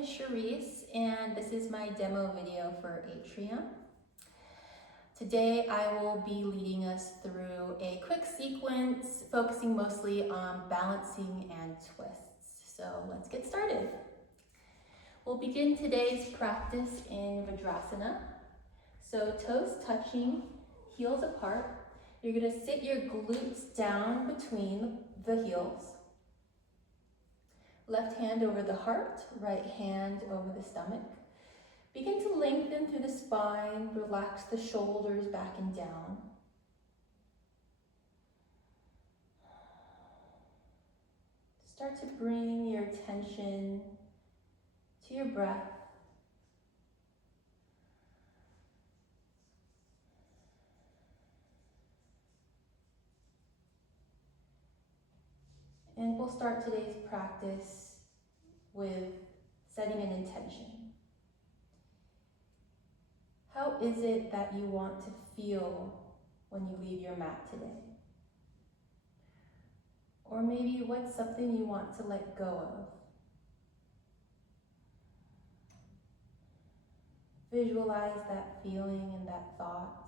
is Charisse, and this is my demo video for Atrium. Today I will be leading us through a quick sequence focusing mostly on balancing and twists. So let's get started. We'll begin today's practice in Vajrasana. So toes touching, heels apart. You're going to sit your glutes down between the heels. Left hand over the heart, right hand over the stomach. Begin to lengthen through the spine, relax the shoulders back and down. Start to bring your attention to your breath. And we'll start today's practice with setting an intention. How is it that you want to feel when you leave your mat today? Or maybe what's something you want to let go of? Visualize that feeling and that thought.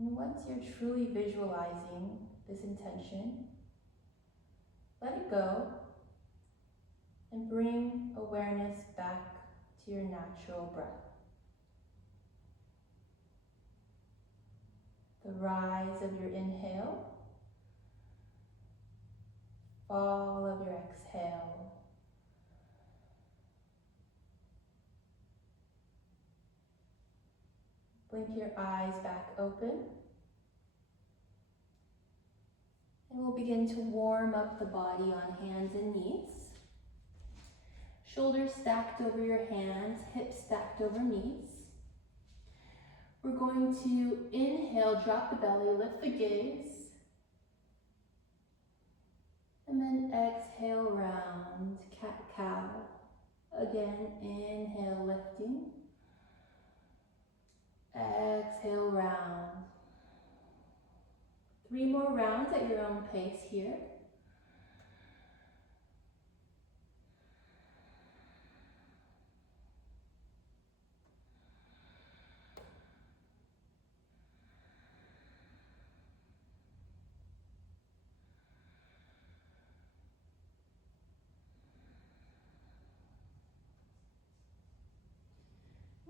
And once you're truly visualizing this intention, let it go and bring awareness back to your natural breath. The rise of your inhale, fall of your exhale. Blink your eyes back open. And we'll begin to warm up the body on hands and knees. Shoulders stacked over your hands, hips stacked over knees. We're going to inhale, drop the belly, lift the gaze. And then exhale, round, cat-cow. Again, inhale, lifting. Exhale, round. 3 more rounds at your own pace here.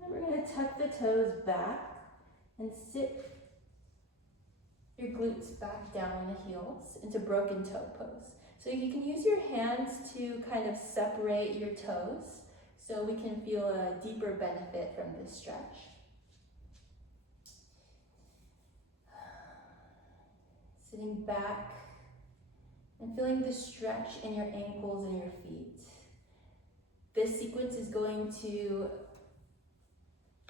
And we're going to tuck the toes back and sit your glutes back down on the heels into broken toe pose. So you can use your hands to kind of separate your toes so we can feel a deeper benefit from this stretch. Sitting back and feeling the stretch in your ankles and your feet. This sequence is going to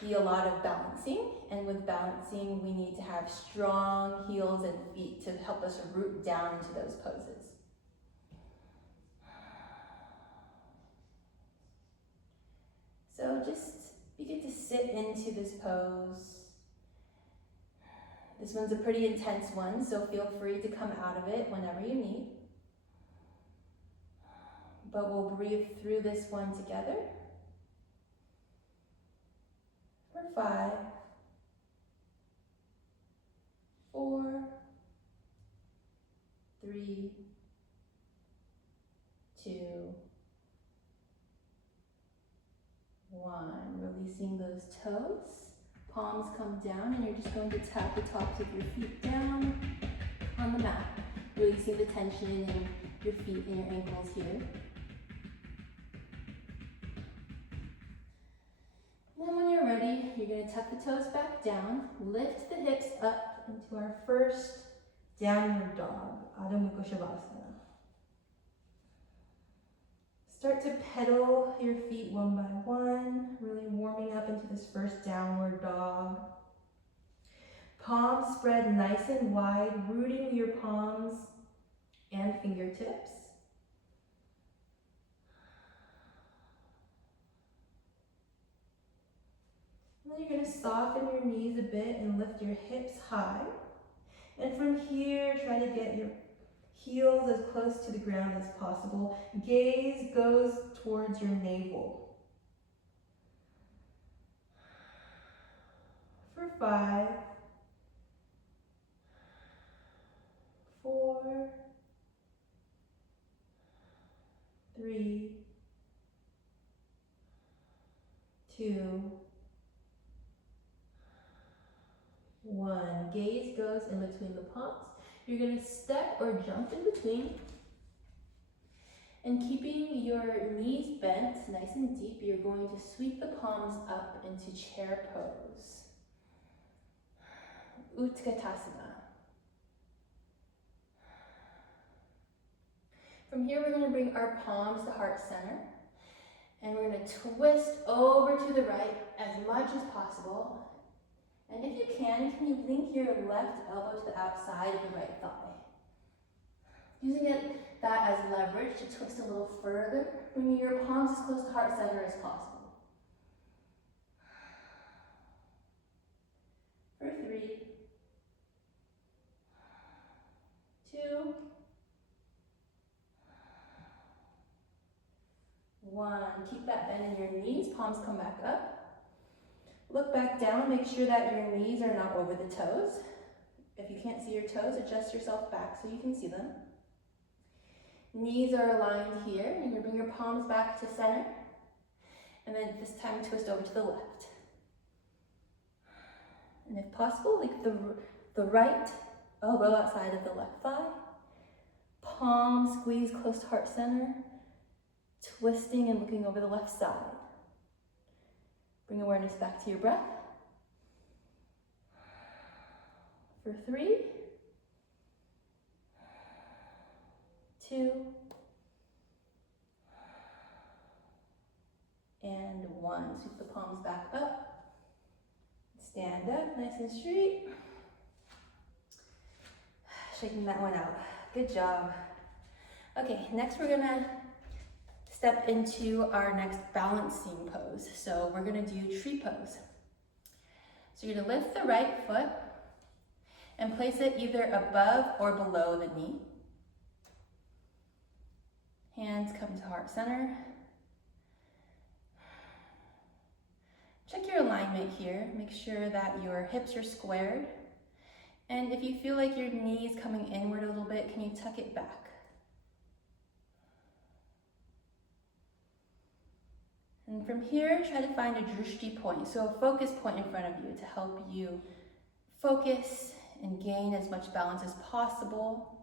be a lot of balancing, and with balancing we need to have strong heels and feet to help us root down into those poses. So just begin to sit into this pose. This one's a pretty intense one, so feel free to come out of it whenever you need. But we'll breathe through this one together. For 5, 4, 3, 2, 1. Releasing those toes. Palms come down, and you're just going to tap the tops of your feet down on the mat, releasing the tension in your feet and your ankles here. Then when you're ready, you're going to tuck the toes back down, lift the hips up into our first downward dog, Adho Mukha Shavasana. Start to pedal your feet one by one, really warming up into this first downward dog. Palms spread nice and wide, rooting your palms and fingertips. then you're going to soften your knees a bit and lift your hips high. And from here, try to get your heels as close to the ground as possible. Gaze goes towards your navel. For 5, 4, 3, 2, 1. Gaze goes in between the palms. You're going to step or jump in between. And keeping your knees bent nice and deep, you're going to sweep the palms up into chair pose. Utkatasana. From here, we're going to bring our palms to heart center. And we're going to twist over to the right as much as possible. And if you can you link your left elbow to the outside of the right thigh. Using that as leverage to twist a little further, bringing your palms as close to heart center as possible. For 3, 2, 1. Keep that bend in your knees, palms come back up. Look back down, make sure that your knees are not over the toes. If you can't see your toes, adjust yourself back so you can see them. Knees are aligned here. You're going to bring your palms back to center. And then this time twist over to the left. And if possible, like the right elbow outside of the left thigh. Palms squeeze close to heart center. Twisting and looking over the left side. Bring awareness back to your breath. For 3, 2, and 1. Sweep the palms back up. Stand up, nice and straight. Shaking that one out. Good job. Okay, next we're gonna step into our next balancing pose. So we're gonna do tree pose. So you're gonna lift the right foot and place it either above or below the knee. Hands come to heart center. Check your alignment here. Make sure that your hips are squared. And if you feel like your knee is coming inward a little bit, can you tuck it back? And from here, try to find a drishti point, so a focus point in front of you to help you focus and gain as much balance as possible.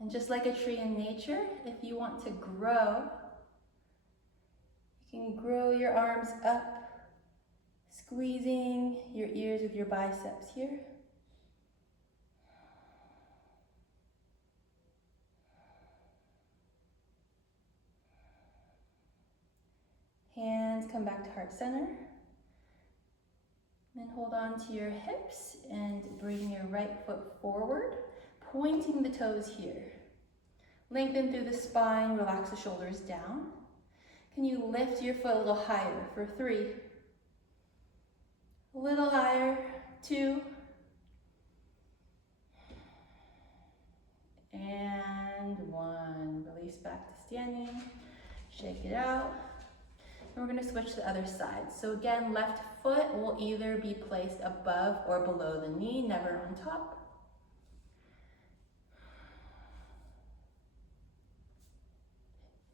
And just like a tree in nature, if you want to grow, you can grow your arms up, squeezing your ears with your biceps here. Hands come back to heart center. Then hold on to your hips and bring your right foot forward, pointing the toes here. Lengthen through the spine, relax the shoulders down. Can you lift your foot a little higher for 3? A little higher, 2. And 1. Release back to standing. Shake it out. And we're going to switch to the other side. So again, left foot will either be placed above or below the knee, never on top.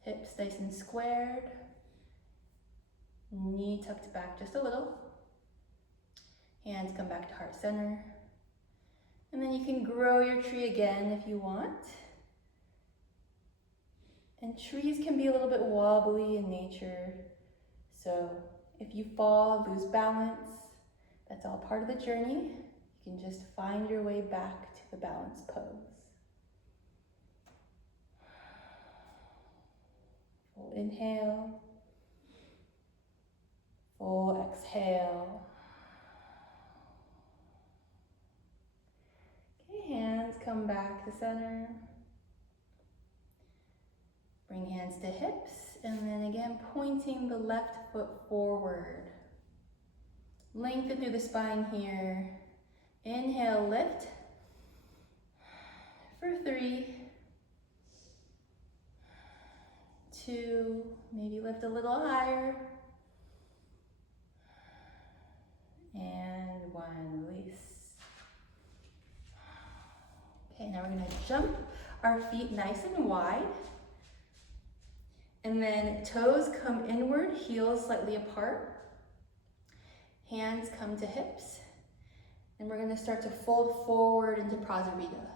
Hips nice and squared. Knee tucked back just a little. Hands come back to heart center. And then you can grow your tree again if you want. And trees can be a little bit wobbly in nature. So if you fall, lose balance, that's all part of the journey. You can just find your way back to the balance pose. Full inhale, full exhale. Okay, hands come back to center. Bring hands to hips, and then again, pointing the left foot forward. Lengthen through the spine here. Inhale, lift. For 3, 2, maybe lift a little higher. And 1, release. Okay, now we're gonna jump our feet nice and wide. And then toes come inward, heels slightly apart. Hands come to hips. And we're gonna start to fold forward into Prasarita.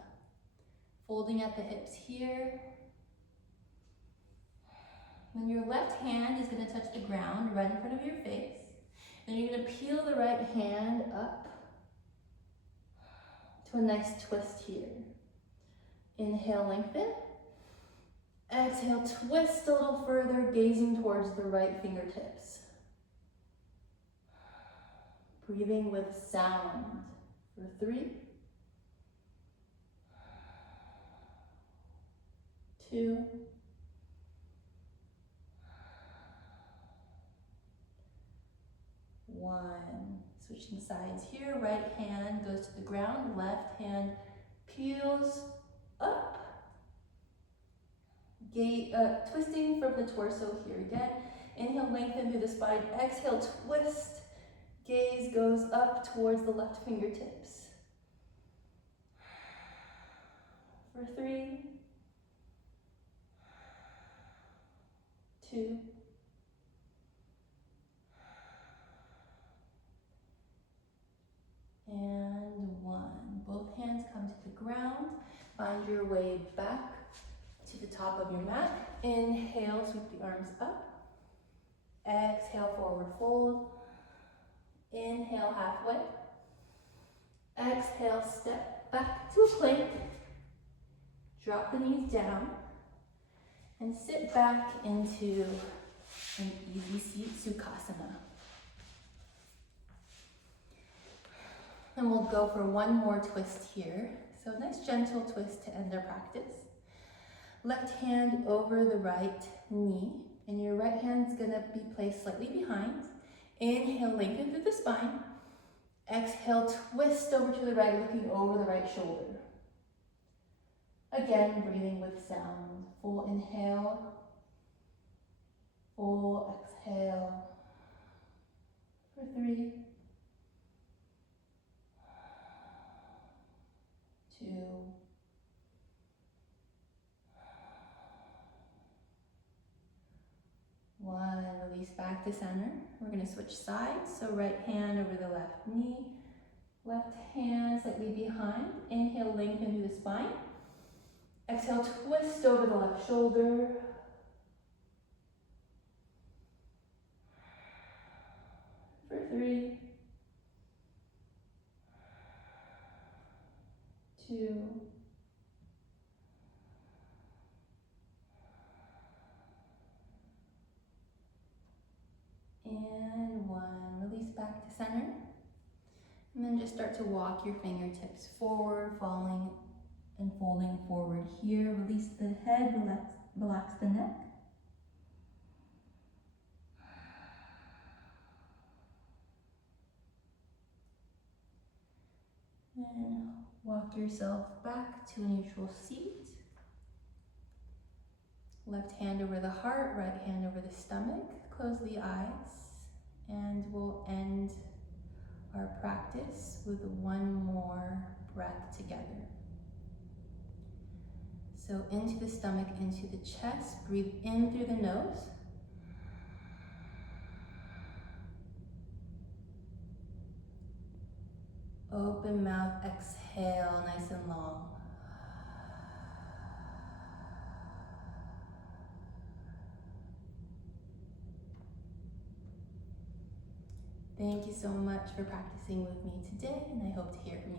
Folding at the hips here. Then your left hand is gonna touch the ground right in front of your face. Then you're gonna peel the right hand up to a nice twist here. Inhale, lengthen. Exhale, twist a little further, gazing towards the right fingertips. Breathing with sound for 3, 2, 1. Switching sides here. Right hand goes to the ground. Left hand peels up. Twisting from the torso here again. Inhale, lengthen through the spine. Exhale, twist. Gaze goes up towards the left fingertips. For 3, 2, and 1. Both hands come to the ground. Find your way back to the top of your mat. Inhale, sweep the arms up. Exhale, forward fold. Inhale, halfway. Exhale, step back to a plank. Drop the knees down. And sit back into an easy seat, Sukhasana. And we'll go for one more twist here. So a nice gentle twist to end our practice. Left hand over the right knee, and your right hand's gonna be placed slightly behind. Inhale, lengthen through the spine. Exhale, twist over to the right, looking over the right shoulder. Again, breathing with sound. Full inhale, full exhale. For 3, 2, 1. Release back to center. We're going to switch sides. So right hand over the left knee, left hand slightly behind. Inhale, lengthen through the spine. Exhale, twist over the left shoulder. For 3, 2, and 1. Release back to center. And then just start to walk your fingertips forward, falling and folding forward here. Release the head, relax the neck. And walk yourself back to a neutral seat. Left hand over the heart, right hand over the stomach. Close the eyes, and we'll end our practice with one more breath together. So into the stomach, into the chest. Breathe in through the nose. Open mouth, exhale, nice and long. Thank you so much for practicing with me today, and I hope to hear from you